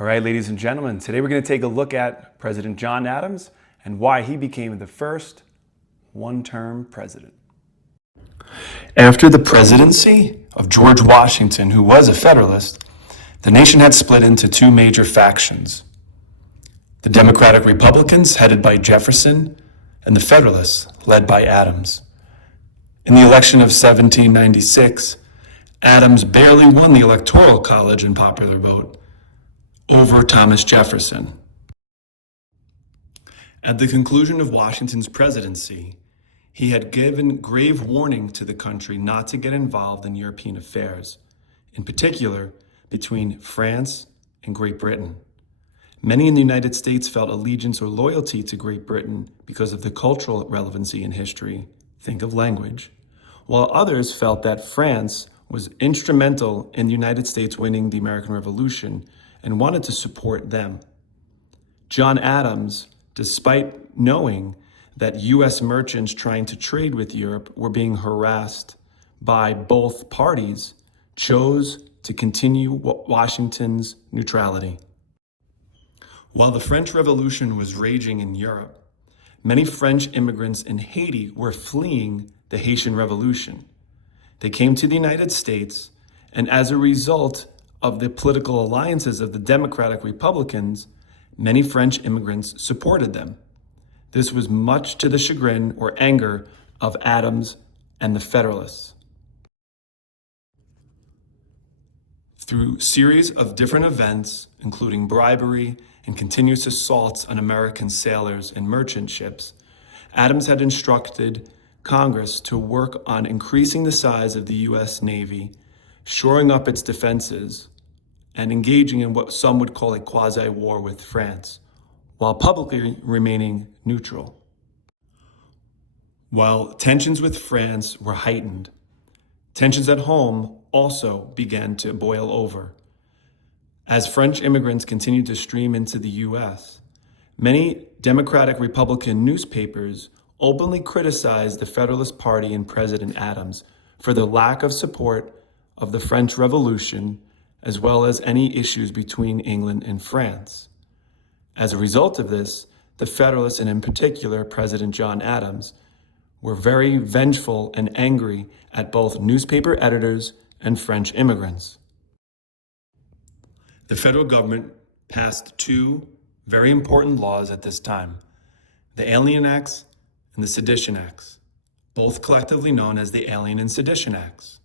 All right, ladies and gentlemen, today we're going to take a look at President John Adams and why he became the first one-term president. After the presidency of George Washington, who was a Federalist, the nation had split into two major factions: the Democratic Republicans, headed by Jefferson, and the Federalists, led by Adams. In the election of 1796, Adams barely won the Electoral College and popular vote over Thomas Jefferson. At the conclusion of Washington's presidency, he had given grave warning to the country not to get involved in European affairs, in particular between France and Great Britain. Many in the United States felt allegiance or loyalty to Great Britain because of the cultural relevancy in history, think of language, while others felt that France was instrumental in the United States winning the American Revolution and wanted to support them. John Adams, despite knowing that U.S. merchants trying to trade with Europe were being harassed by both parties, chose to continue Washington's neutrality. While the French Revolution was raging in Europe, many French immigrants in Haiti were fleeing the Haitian Revolution. They came to the United States, and as a result of the political alliances of the Democratic Republicans, many French immigrants supported them. This was much to the chagrin or anger of Adams and the Federalists. Through a series of different events, including bribery and continuous assaults on American sailors and merchant ships, Adams had instructed Congress to work on increasing the size of the U.S. Navy, shoring up its defenses, and engaging in what some would call a quasi-war with France, while publicly remaining neutral. While tensions with France were heightened, tensions at home also began to boil over. As French immigrants continued to stream into the U.S., many Democratic Republican newspapers openly criticized the Federalist Party and President Adams for their lack of support of the French Revolution, as well as any issues between England and France. As a result of this, the Federalists, and in particular President John Adams, were very vengeful and angry at both newspaper editors and French immigrants. The federal government passed two very important laws at this time: the Alien Acts and the Sedition Acts, both collectively known as the Alien and Sedition Acts.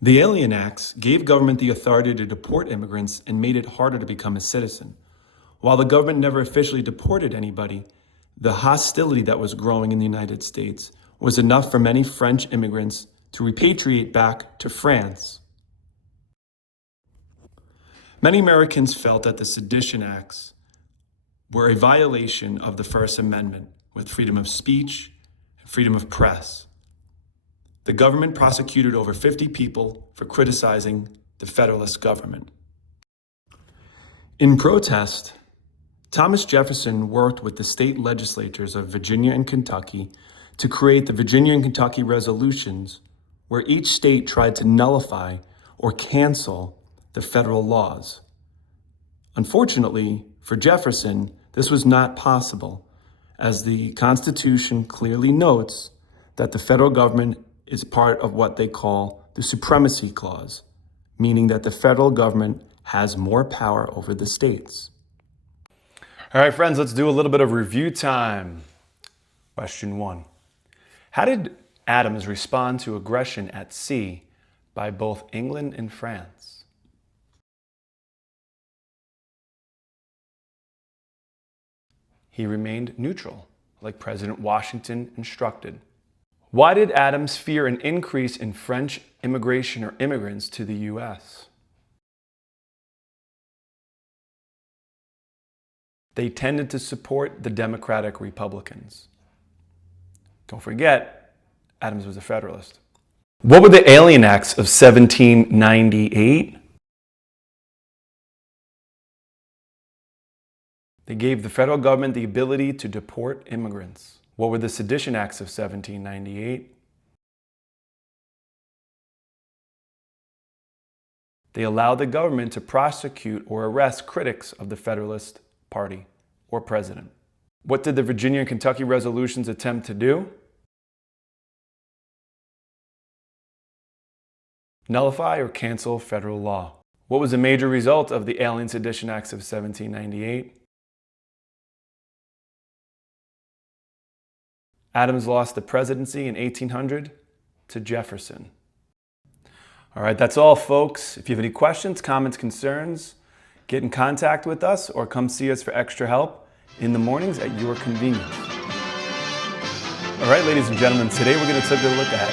The Alien Acts gave government the authority to deport immigrants and made it harder to become a citizen. While the government never officially deported anybody, the hostility that was growing in the United States was enough for many French immigrants to repatriate back to France. Many Americans felt that the Sedition Acts were a violation of the First Amendment, with freedom of speech and freedom of press. The government prosecuted over 50 people for criticizing the Federalist government. In protest, Thomas Jefferson worked with the state legislatures of Virginia and Kentucky to create the Virginia and Kentucky resolutions, where each state tried to nullify or cancel the federal laws. Unfortunately, for Jefferson, this was not possible, as the Constitution clearly notes that the federal government is part of what they call the Supremacy Clause, meaning that the federal government has more power over the states. All right, friends, let's do a little bit of review time. Question 1. How did Adams respond to aggression at sea by both England and France? He remained neutral, like President Washington instructed. Why did Adams fear an increase in French immigration or immigrants to the U.S.? They tended to support the Democratic Republicans. Don't forget, Adams was a Federalist. What were the Alien Acts of 1798? They gave the federal government the ability to deport immigrants. What were the Sedition Acts of 1798? They allowed the government to prosecute or arrest critics of the Federalist Party or president. What did the Virginia and Kentucky resolutions attempt to do? Nullify or cancel federal law. What was a major result of the Alien Sedition Acts of 1798? Adams lost the presidency in 1800 to Jefferson. All right, that's all, folks. If you have any questions, comments, concerns, get in contact with us or come see us for extra help in the mornings at your convenience. All right, ladies and gentlemen, today we're going to take a look at